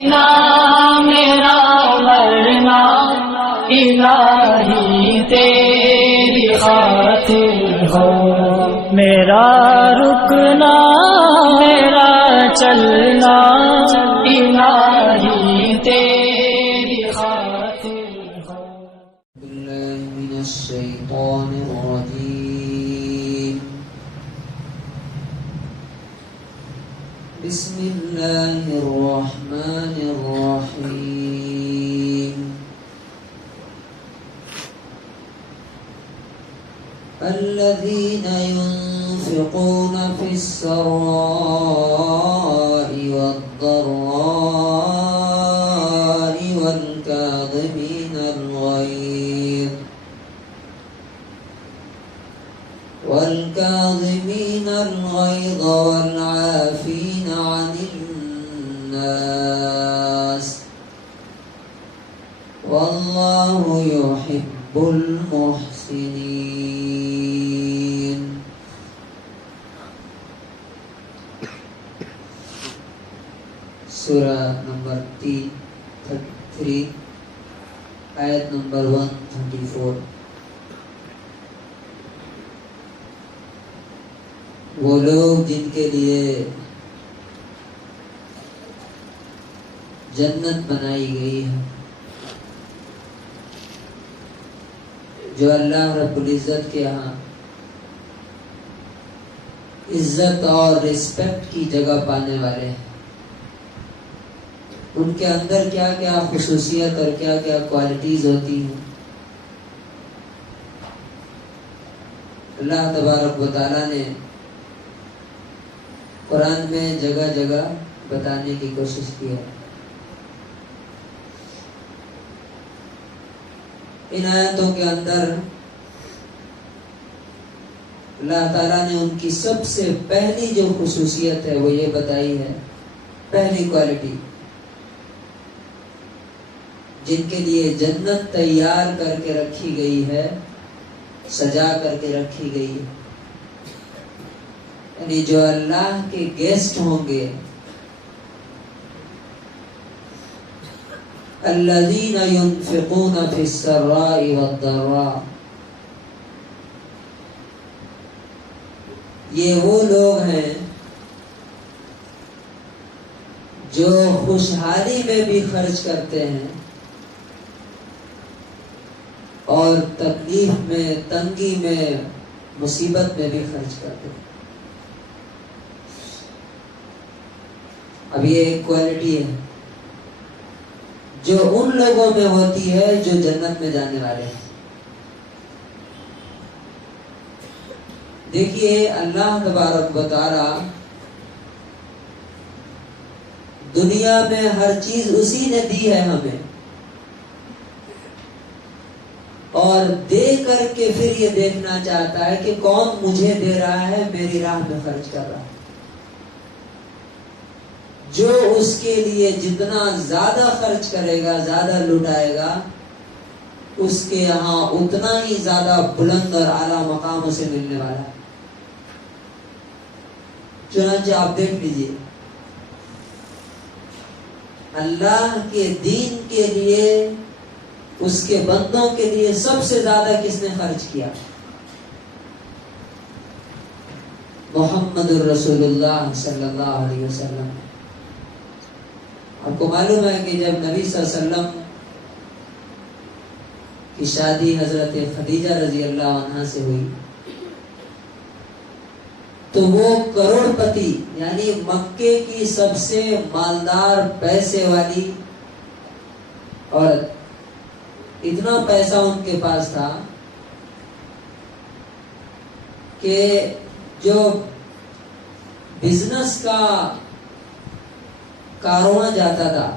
نا میرا مرنا الہی تیری خاطر ہو، میرا رکنا میرا چلنا الہی تیری خاطر ہو۔ باللہ من الشیطان الرجیم، بسم اللہ الرحمن الرحیم۔ الذین ينفقون في السراء والضراء والكاظمين الغيظ والعافين عن الناس والله يحب المحسنين۔ سورہ نمبر 3 آیت نمبر 134۔ وہ لوگ جن کے لیے جنت بنائی گئی ہے، جو اللہ رب العزت کے ہاں عزت اور رسپیکٹ کی جگہ پانے والے ہیں، ان کے اندر کیا کیا خصوصیت اور کیا کیا کوالٹیز ہوتی ہیں، اللہ تبارک و تعالیٰ نے قرآن میں جگہ جگہ بتانے کی کوشش کی ہے۔ ان آیتوں کے اندر اللہ تعالیٰ نے ان کی سب سے پہلی جو خصوصیت ہے وہ یہ بتائی ہے، پہلی کوالٹی، جن کے لیے جنت تیار کر کے رکھی گئی ہے، سجا کر کے رکھی گئی ہے، یعنی جو اللہ کے گیسٹ ہوں گے، الذین ينفقون فی السراء والضراء، یہ وہ لوگ ہیں جو خوشحالی میں بھی خرچ کرتے ہیں اور تکلیف میں، تنگی میں، مصیبت میں بھی خرچ کرتے ہیں۔ اب یہ ایک کوالٹی ہے جو ان لوگوں میں ہوتی ہے جو جنت میں جانے والے ہیں۔ دیکھیے اللہ تبارک و تعالی دنیا میں ہر چیز اسی نے دی ہے ہمیں، اور دے کر کے پھر یہ دیکھنا چاہتا ہے کہ کون مجھے دے رہا ہے، میری راہ میں خرچ کر رہا ہے۔ جو اس کے لیے جتنا زیادہ خرچ کرے گا، زیادہ لٹائے گا، اس کے یہاں اتنا ہی زیادہ بلند اور اعلیٰ مقام اسے ملنے والا ہے۔ چنانچہ آپ دیکھ لیجئے، اللہ کے دین کے لیے، اس کے بندوں کے لیے سب سے زیادہ کس نے خرچ کیا؟ محمد الرسول اللہ صلی اللہ علیہ وسلم۔ آپ کو معلوم ہے کہ جب نبی صلی اللہ علیہ وسلم کی شادی حضرت خدیجہ رضی اللہ عنہا سے ہوئی تو وہ کروڑ پتی، یعنی مکے کی سب سے مالدار، پیسے والی عورت، اتنا پیسہ ان کے پاس تھا کہ جو بزنس کا کارواں جاتا تھا،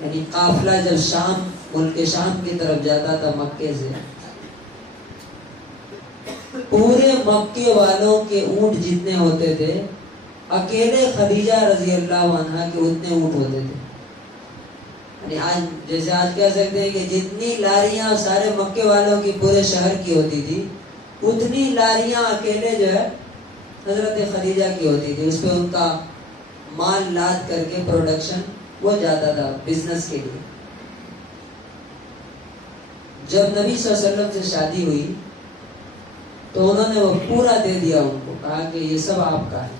یعنی قافلہ جب شام، ملک شام کی طرف جاتا تھا مکے سے، پورے مکے والوں کے اونٹ جتنے ہوتے تھے، اکیلے خدیجہ رضی اللہ عنہا کے اتنے اونٹ ہوتے تھے۔ یعنی آج جیسے آج کہہ سکتے ہیں کہ جتنی لاریاں سارے مکے والوں کی پورے شہر کی ہوتی تھی، اتنی لاریاں اکیلے جو ہے حضرت خدیجہ کی ہوتی تھی، اس پہ ان کا مال لاد کر کے پروڈکشن وہ جاتا تھا بزنس کے لیے. جب نبی صلی اللہ علیہ وسلم سے شادی ہوئی تو انہوں نے وہ پورا دے دیا ان کو, کہا کہ یہ سب آپ کا ہے,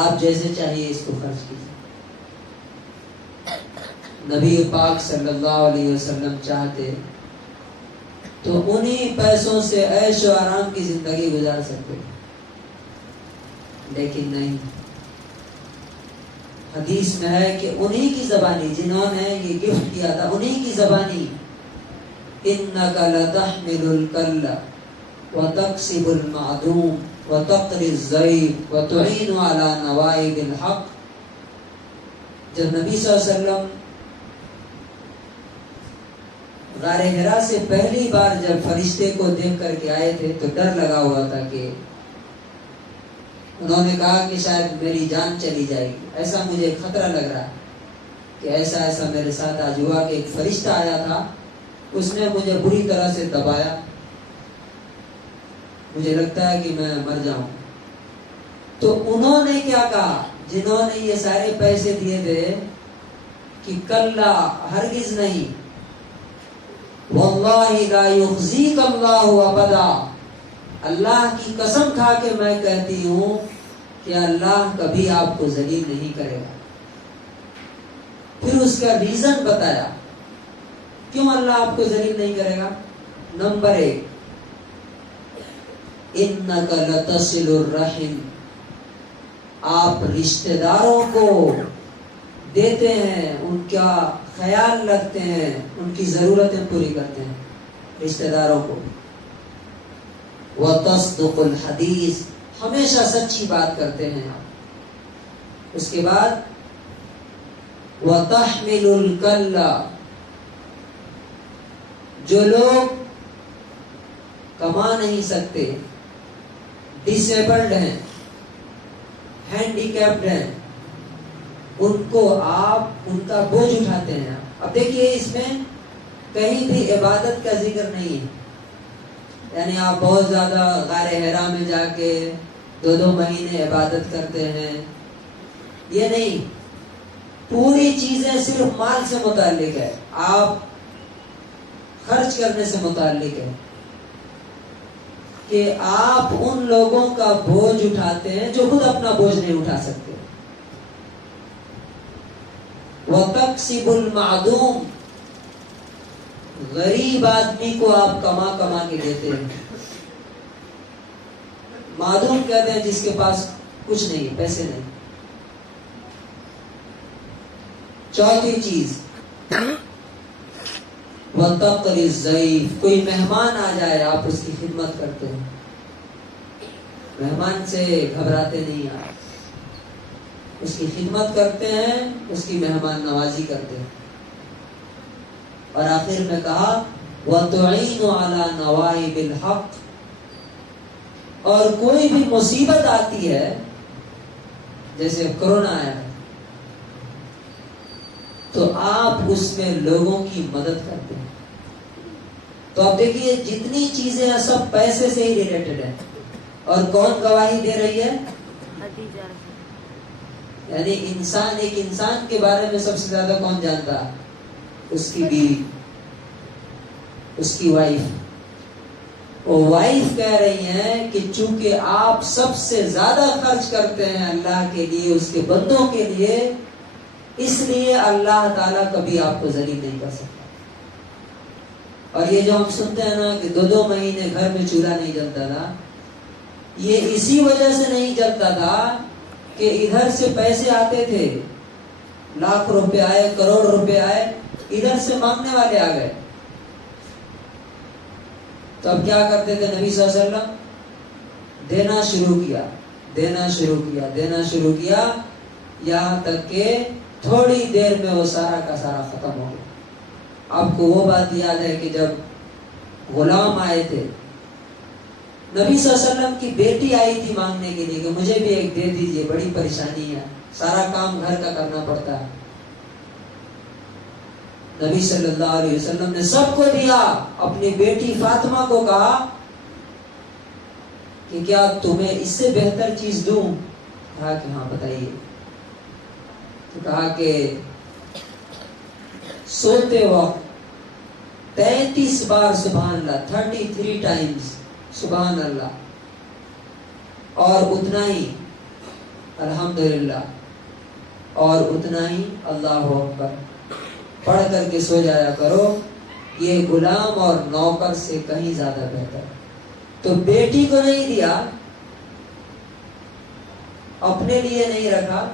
آپ جیسے چاہیے اس کو خرچ کیجیے. نبی پاک صلی اللہ علیہ وسلم چاہتے تو انہی پیسوں سے عیش و آرام کی زندگی گزار سکتے, لیکن نہیں. حدیث میں ہے کہ انہی کی زبانی, جنہوں نے یہ گفٹ کیا تھا, انہی کی زبانی اِنَّكَ لَتَحْمِلُ الْكَلَّ وَتَكْسِبُ الْمَعْدُومَ وَتَقْرِي الضَّيْفَ وَتُعِينُ عَلَى نَوَائِبِ الْحَقِّ. جب نبی صلی اللہ علیہ وسلم غار حرا سے پہلی بار جب فرشتے کو دیکھ کر کے آئے تھے تو ڈر لگا ہوا تھا, کہ انہوں نے کہا کہ شاید میری جان چلی جائے گی, ایسا مجھے خطرہ لگ رہا ہے کہ ایسا میرے ساتھ آج ہوا کہ ایک فرشتہ آیا تھا, اس نے مجھے بری طرح سے دبایا, مجھے لگتا ہے کہ میں مر جاؤں. تو انہوں نے کیا کہا, جنہوں نے یہ سارے پیسے دیے تھے, کہ کلا ہرگز نہیں, واللہ لا یخزیک اللہ ابدا, اللہ کی قسم کھا کے میں کہتی ہوں کہ اللہ کبھی آپ کو ذلیل نہیں کرے گا. پھر اس کا ریزن بتایا کیوں اللہ آپ کو ذلیل نہیں کرے گا. نمبر 1, انک لتصل الرحم, آپ رشتہ داروں کو دیتے ہیں, ان کا خیال رکھتے ہیں, ان کی ضرورتیں پوری کرتے ہیں رشتہ داروں کو. وتصدق الحدیث, ہمیشہ سچی بات کرتے ہیں. اس کے بعد وتحمل الکل, جو لوگ کما نہیں سکتے, ڈسیبلڈ ہیں, ہینڈی کیپڈ ہیں, ان کو آپ ان کا بوجھ اٹھاتے ہیں. اب دیکھیے اس میں کہیں بھی عبادت کا ذکر نہیں ہے, یعنی آپ بہت زیادہ غار حرا میں جا کے 2 مہینے عبادت کرتے ہیں, یہ نہیں. پوری چیزیں صرف مال سے متعلق ہے, آپ خرچ کرنے سے متعلق ہے, کہ آپ ان لوگوں کا بوجھ اٹھاتے ہیں جو خود اپنا بوجھ نہیں اٹھا سکتے. وَتَكْسِبُ الْمَعْدُومَ, غریب آدمی کو آپ کما کے دیتے ہیں. معدوم کہتے ہیں جس کے پاس کچھ نہیں, پیسے نہیں. چوتھی چیز وَتَقْرِي الضَّيْفَ, کوئی مہمان آ جائے آپ اس کی خدمت کرتے ہیں, مہمان سے گھبراتے نہیں, آپ اس کی خدمت کرتے ہیں, اس کی مہمان نوازی کرتے ہیں. اور آخر میں کہا وَتُعِينُ عَلَى نَوَائِبِ الْحَقِّ, اور کوئی بھی مصیبت آتی ہے, جیسے کرونا آیا ہے, تو آپ اس میں لوگوں کی مدد کرتے ہیں. تو آپ دیکھیے جتنی چیزیں ہیں سب پیسے سے ہی ریلیٹڈ ہیں. اور کون گواہی دے رہی ہے؟ یعنی انسان, ایک انسان کے بارے میں سب سے زیادہ کون جانتا؟ اس کی بیوی, اس کی وائف. وہ وائف کہہ رہی ہیں کہ چونکہ آپ سب سے زیادہ خرچ کرتے ہیں اللہ کے لیے, اس کے بندوں کے لیے, اس لیے اللہ تعالیٰ کبھی آپ کو ذلیل نہیں کر سکتا. اور یہ جو ہم سنتے ہیں نا کہ 2 مہینے گھر میں چولہا نہیں جلتا تھا, یہ اسی وجہ سے نہیں جلتا تھا کہ ادھر سے پیسے آتے تھے, لاکھ روپے آئے, کروڑ روپے آئے, ادھر سے مانگنے والے آ گئے. تو اب کیا کرتے تھے نبی صلی اللہ علیہ وسلم؟ دینا شروع کیا, یہاں تک کہ تھوڑی دیر میں وہ سارا کا سارا ختم ہو گیا. آپ کو وہ بات یاد ہے کہ جب غلام آئے تھے, نبی صلی اللہ علیہ وسلم کی بیٹی آئی تھی مانگنے کے لیے کہ مجھے بھی ایک دے دیجئے, بڑی پریشانی ہے, سارا کام گھر کا کرنا پڑتا ہے. نبی صلی اللہ علیہ وسلم نے سب کو دیا, اپنی بیٹی فاطمہ کو کہا کہ کیا تمہیں اس سے بہتر چیز دوں؟ کہا کہ ہاں بتائیے. تو کہا کہ سوتے وقت 33 بار سبحان اللہ، 33 ٹائمز سبحان اللہ، اور اتنا ہی الحمدللہ، اور اتنا ہی اللہ اکبر پڑھ کر کے سو جایا کرو، یہ غلام اور نوکر سے کہیں زیادہ بہتر۔ تو بیٹی کو نہیں دیا، اپنے لیے نہیں رکھا،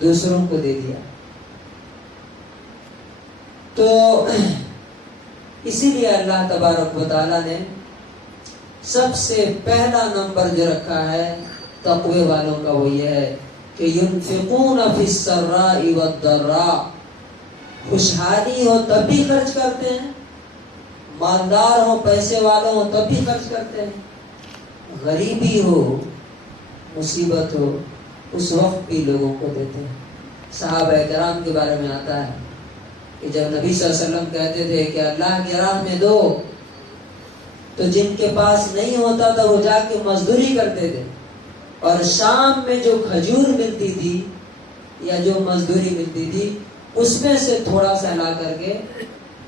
دوسروں کو دے دیا۔ تو اسی لیے اللہ تبارک و تعالیٰ نے سب سے پہلا نمبر جو رکھا ہے تقوی والوں کا، وہ یہ ہے کہ ينفقون فی السراء والضراء، خوشحالی ہو تب بھی خرچ کرتے ہیں، مالدار ہو، پیسے والوں ہو تب بھی خرچ کرتے ہیں، غریبی ہو، مصیبت ہو، اس وقت بھی لوگوں کو دیتے ہیں۔ صحابہ کرام کے بارے میں آتا ہے کہ جب نبی صلی اللہ علیہ وسلم کہتے تھے کہ اللہ کی راہ میں دو، تو جن کے پاس نہیں ہوتا تھا وہ جا کے مزدوری کرتے تھے، اور شام میں جو کھجور ملتی تھی یا جو مزدوری ملتی تھی اس میں سے تھوڑا سا لا کر کے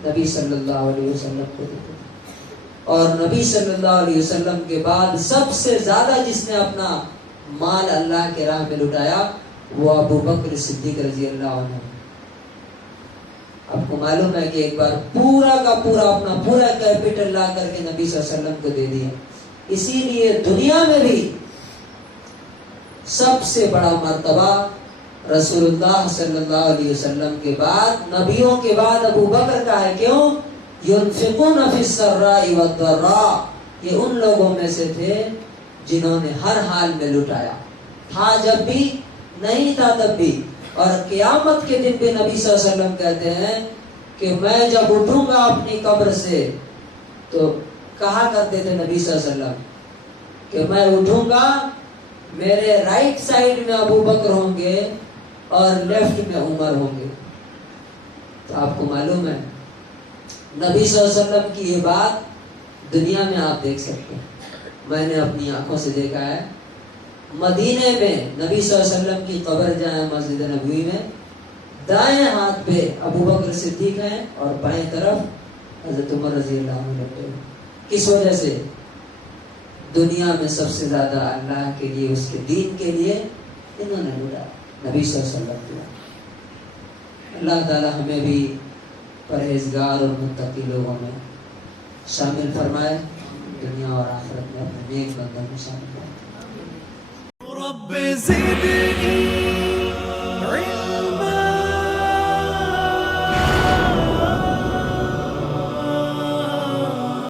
نبی صلی اللہ علیہ وسلم کو دیتے تھے۔ اور نبی صلی اللہ علیہ وسلم کے بعد سب سے زیادہ جس نے اپنا مال اللہ کے راہ میں لٹایا وہ ابو بکر صدیق رضی اللہ عنہ۔ آپ کو معلوم ہے کہ ایک بار پورا کا پورا اپنا پورا کیپٹل لا کر کے نبی صلی اللہ علیہ وسلم کو دے دیا۔ اسی لیے دنیا میں بھی سب سے بڑا مرتبہ رسول اللہ صلی اللہ علیہ وسلم کے بعد، نبیوں کے بعد ابو بکر کا ہے۔ کیوں؟ ينفقون فی السراء والضراء، یہ ان لوگوں میں سے تھے جنہوں نے ہر حال میں لٹایا، تھا جب بھی، نہیں تھا تب بھی۔ اور قیامت کے دن بھی نبی صلی اللہ علیہ وسلم کہتے ہیں کہ میں جب اٹھوں گا اپنی قبر سے، تو کہا کرتے تھے نبی صلی اللہ علیہ وسلم کہ میں اٹھوں گا، میرے رائٹ سائڈ میں ابو بکر ہوں گے اور لیفٹ میں عمر ہوں گے۔ تو آپ کو معلوم ہے نبی صلی اللہ علیہ وسلم کی یہ بات دنیا میں آپ دیکھ سکتے ہیں، میں نے اپنی آنکھوں سے دیکھا ہے۔ مدینے میں نبی صلی اللہ علیہ وسلم کی قبر جہاں ہے مسجد نبوی میں، دائیں ہاتھ پہ ابو بکر صدیق ہیں اور بائیں طرف حضرت عمر رضی اللہ عنہ ہیں۔ کس وجہ سے؟ دنیا میں سب سے زیادہ اللہ کے لیے، اس کے دین کے لیے انہوں نے لڑا، نبی صلی اللہ علیہ وسلم۔ اللہ تعالی ہمیں بھی پرہیزگار اور متقی لوگوں میں شامل فرمائے، دنیا اور آخرت میں اپنے نیک بندوں میں شامل فرمائے۔ رب زدنی